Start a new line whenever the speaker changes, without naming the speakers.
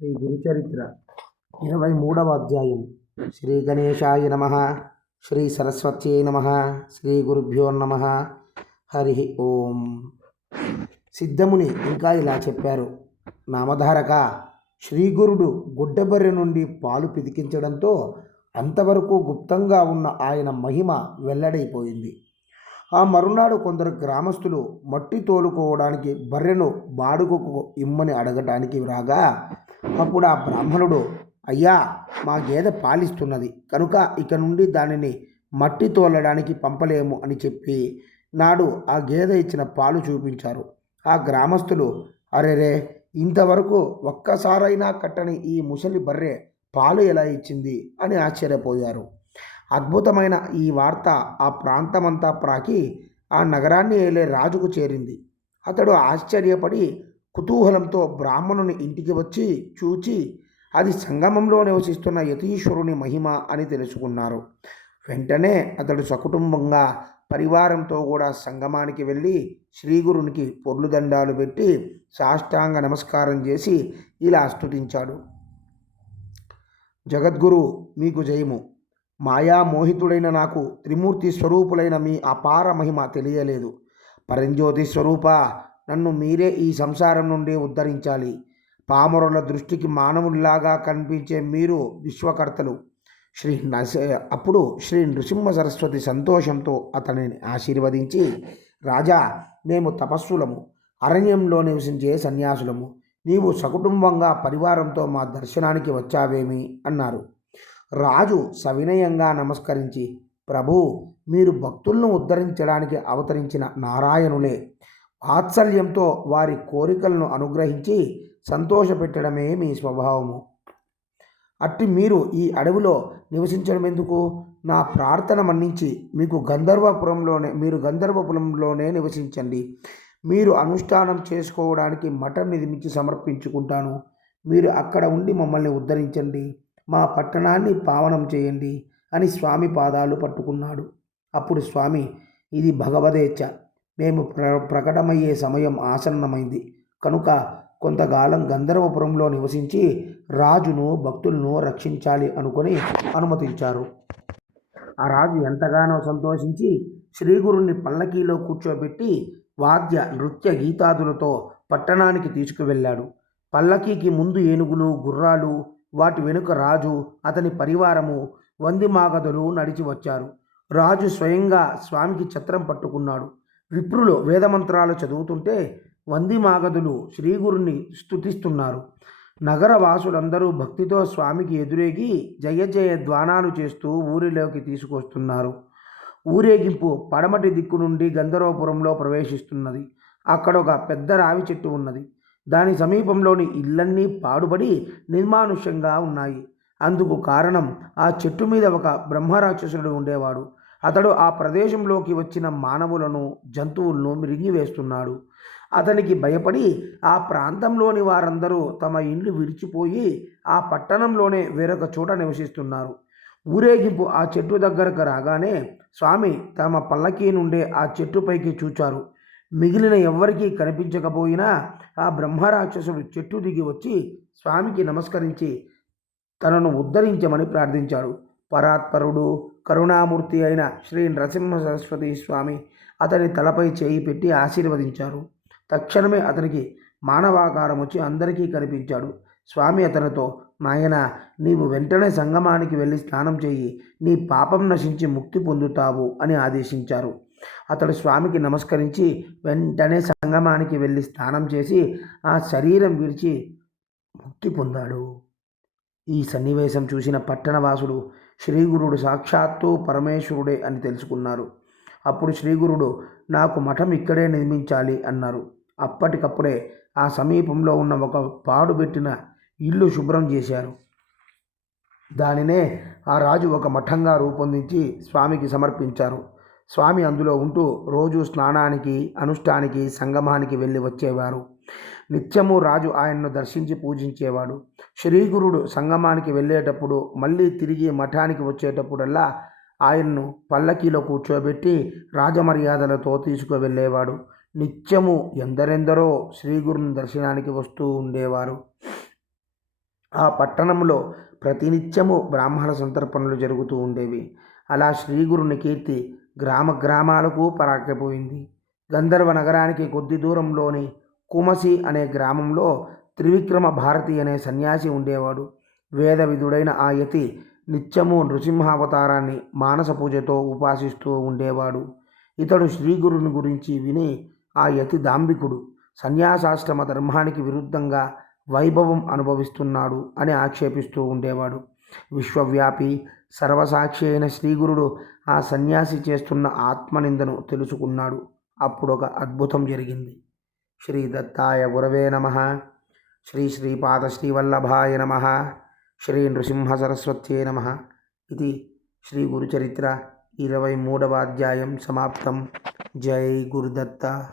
శ్రీ గురుచరిత్ర ఇరవై మూడవ అధ్యాయం. శ్రీ గణేశాయ నమ శ్రీ సరస్వత్యై నమ శ్రీ గురుభ్యో నమ. హరి ఓం. సిద్ధముని ఇంకా ఇలా చెప్పారు. నామధారక శ్రీగురుడు గుడ్డబర్రె నుండి పాలు పితికించడంతో అంతవరకు గుప్తంగా ఉన్న ఆయన మహిమ వెల్లడైపోయింది. ఆ మరునాడు కొందరు గ్రామస్తులు మట్టి తోలుకోవడానికి బర్రెను బాడుగకు ఇమ్మని అడగటానికి రాగా అప్పుడు ఆ బ్రాహ్మణుడు అయ్యా మా గేదె పాలిస్తున్నది కనుక ఇక నుండి దానిని మట్టి తోలడానికి పంపలేము అని చెప్పి నాడు ఆ గేదె ఇచ్చిన పాలు చూపించారు. ఆ గ్రామస్తులు అరెరే ఇంతవరకు ఒక్కసారైనా కట్టని ఈ ముసలి బర్రె పాలు ఎలా ఇచ్చింది? అని ఆశ్చర్యపోయారు. అద్భుతమైన ఈ వార్త ఆ ప్రాంతమంతా ప్రాకి ఆ నగరాన్ని ఏలే రాజుకు చేరింది. అతడు ఆశ్చర్యపడి కుతూహలంతో బ్రాహ్మణుని ఇంటికి వచ్చి చూచి అది సంగమంలో నివసిస్తున్న యతీశ్వరుని మహిమ అని తెలుసుకున్నారు. వెంటనే అతడు సకుటుంబంగా పరివారంతో కూడా సంగమానికి వెళ్ళి శ్రీగురునికి పొర్లుదండాలు పెట్టి సాష్టాంగ నమస్కారం చేసి ఇలా స్తుతించాడు. జగద్గురు మీకు జయము. మాయా మోహితుడైన నాకు త్రిమూర్తి స్వరూపులైన మీ అపార మహిమ తెలియలేదు. పరంజ్యోతి స్వరూప నన్ను మీరే ఈ సంసారం నుండి ఉద్ధరించాలి. పామరుల దృష్టికి మానవుల్లాగా కనిపించే మీరు విశ్వకర్తలు. శ్రీ నరస అప్పుడు శ్రీ నృసింహ సరస్వతి సంతోషంతో అతనిని ఆశీర్వదించి రాజా మేము తపస్సులము. అరణ్యంలో నివసించే సన్యాసులము. నీవు సకుటుంబంగా పరివారంతో మా దర్శనానికి వచ్చావేమి? అన్నారు. రాజు సవినయంగా నమస్కరించి ప్రభు మీరు భక్తులను ఉద్ధరించడానికి అవతరించిన నారాయణులే. వాత్సల్యంతో వారి కోరికలను అనుగ్రహించి సంతోషపెట్టడమే మీ స్వభావము. అట్టి మీరు ఈ అడవిలో నివసించడం ఎందుకు నా ప్రార్థన మన్నించి మీకు గంధర్వపురంలోనే మీరు గంధర్వపురంలోనే నివసించండి. మీరు అనుష్ఠానం చేసుకోవడానికి మఠం నిర్మించి సమర్పించుకుంటాను. మీరు అక్కడ ఉండి మమ్మల్ని ఉద్ధరించండి. మా పట్టణాన్ని పావనం చేయండి అని స్వామి పాదాలు పట్టుకున్నాడు. అప్పుడు స్వామి ఇది భగవదేచ్ఛ. మేము ప్ర ప్రకటమయ్యే సమయం ఆసన్నమైంది కనుక కొంతకాలం గంధర్వపురంలో నివసించి రాజును భక్తులను రక్షించాలి అనుకొని అనుమతించారు. ఆ రాజు ఎంతగానో సంతోషించి శ్రీగురుని పల్లకీలో కూర్చోబెట్టి వాద్య నృత్య గీతాదులతో పట్టణానికి తీసుకువెళ్ళాడు. పల్లకీకి ముందు ఏనుగులు గుర్రాలు వాటి వెనుక రాజు అతని పరివారము వందిమాగదులు నడిచి వచ్చారు. రాజు స్వయంగా స్వామికి ఛత్రం పట్టుకున్నాడు. విప్రులు వేదమంత్రాలు చదువుతుంటే వందిమాగదులు శ్రీగురుని స్తుతిస్తున్నారు. నగర వాసులందరూ భక్తితో స్వామికి ఎదురేగి జయ జయ ధ్వానాలు చేస్తూ ఊరిలోకి తీసుకొస్తున్నారు. ఊరేగింపు పడమటి దిక్కు నుండి గంధర్వపురంలో ప్రవేశిస్తున్నది. అక్కడ ఒక పెద్ద రావి చెట్టు ఉన్నది. దాని సమీపంలోని ఇళ్ళన్నీ పాడుబడి నిర్మానుష్యంగా ఉన్నాయి. అందుకు కారణం ఆ చెట్టు మీద ఒక బ్రహ్మరాక్షసుడు ఉండేవాడు. అతడు ఆ ప్రదేశంలోకి వచ్చిన మానవులను జంతువులను మిరింగివేస్తున్నాడు. అతనికి భయపడి ఆ ప్రాంతంలోని వారందరూ తమ ఇండ్లు విడిచిపోయి ఆ పట్టణంలోనే వేరొక చోట నివసిస్తున్నారు. ఊరేగింపు ఆ చెట్టు దగ్గరకు రాగానే స్వామి తమ పల్లకీ నుండే ఆ చెట్టుపైకి చూచారు. మిగిలిన ఎవ్వరికీ కనిపించకపోయినా ఆ బ్రహ్మరాక్షసుడు చెట్టు దిగి వచ్చి స్వామికి నమస్కరించి తనను ఉద్ధరించమని ప్రార్థించాడు. పరాత్పరుడు కరుణామూర్తి అయిన శ్రీ నరసింహ సరస్వతి స్వామి అతని తలపై చేయి పెట్టి ఆశీర్వదించారు. తక్షణమే అతనికి మానవాకారం వచ్చి అందరికీ కనిపించాడు. స్వామి అతనితో నాయన నీవు వెంటనే సంగమానికి వెళ్ళి స్నానం చేయి. నీ పాపం నశించి ముక్తి పొందుతావు అని ఆదేశించారు. అతడు స్వామికి నమస్కరించి వెంటనే సంగమానికి వెళ్ళి స్నానం చేసి ఆ శరీరం విడిచి ముక్తి పొందాడు. ఈ సన్నివేశం చూసిన పట్టణవాసుడు శ్రీగురుడు సాక్షాత్తు పరమేశ్వరుడే అని తెలుసుకున్నారు. అప్పుడు శ్రీగురుడు నాకు మఠం ఇక్కడే నిర్మించాలి అన్నారు. అప్పటికప్పుడే ఆ సమీపంలో ఉన్న ఒక పాడుబెట్టిన ఇల్లు శుభ్రం చేశారు. దానినే ఆ రాజు ఒక మఠంగా రూపొందించి స్వామికి సమర్పించారు. స్వామి అందులో ఉంటూ రోజు స్నానానికి అనుష్ఠానికి సంగమానికి వెళ్ళి వచ్చేవారు. నిత్యము రాజు ఆయన్ను దర్శించి పూజించేవాడు. శ్రీగురుడు సంగమానికి వెళ్ళేటప్పుడు మళ్ళీ తిరిగి మఠానికి వచ్చేటప్పుడల్లా ఆయన్ను పల్లకీలో కూర్చోబెట్టి రాజమర్యాదలతో తీసుకువెళ్ళేవాడు. నిత్యము ఎందరెందరో శ్రీగురుని దర్శనానికి వస్తూ ఉండేవారు. ఆ పట్టణంలో ప్రతినిత్యము బ్రాహ్మణ సంతర్పణలు జరుగుతూ ఉండేవి. అలా శ్రీగురుని కీర్తి గ్రామ గ్రామాలకు పరాకపోయింది గంధర్వ నగరానికి కొద్ది దూరంలోని కుమసి అనే గ్రామంలో త్రివిక్రమ భారతి అనే సన్యాసి ఉండేవాడు. వేద విధుడైన ఆ యతి నిత్యము నృసింహావతారాన్ని మానస పూజతో ఉపాసిస్తూ ఉండేవాడు. ఇతడు శ్రీగురుని గురించి విని ఆ యతి దాంబికుడు సన్యాసాశ్రమ ధర్మానికి విరుద్ధంగా వైభవం అనుభవిస్తున్నాడు అని ఆక్షేపిస్తూ ఉండేవాడు. విశ్వవ్యాపి సర్వసాక్షి అయిన శ్రీగురుడు ఆ సన్యాసి చేస్తున్న ఆత్మనిందను తెలుసుకున్నాడు. అప్పుడు ఒక అద్భుతం జరిగింది. శ్రీ దత్తాయ గురవే నమ. శ్రీ శ్రీపాద శ్రీవల్లభాయ నమ. శ్రీ నృసింహ సరస్వత్యే నమ. ఇది శ్రీ గురుచరిత్ర ఇరవై మూడవ అధ్యాయం సమాప్తం. జై గురుదత్త.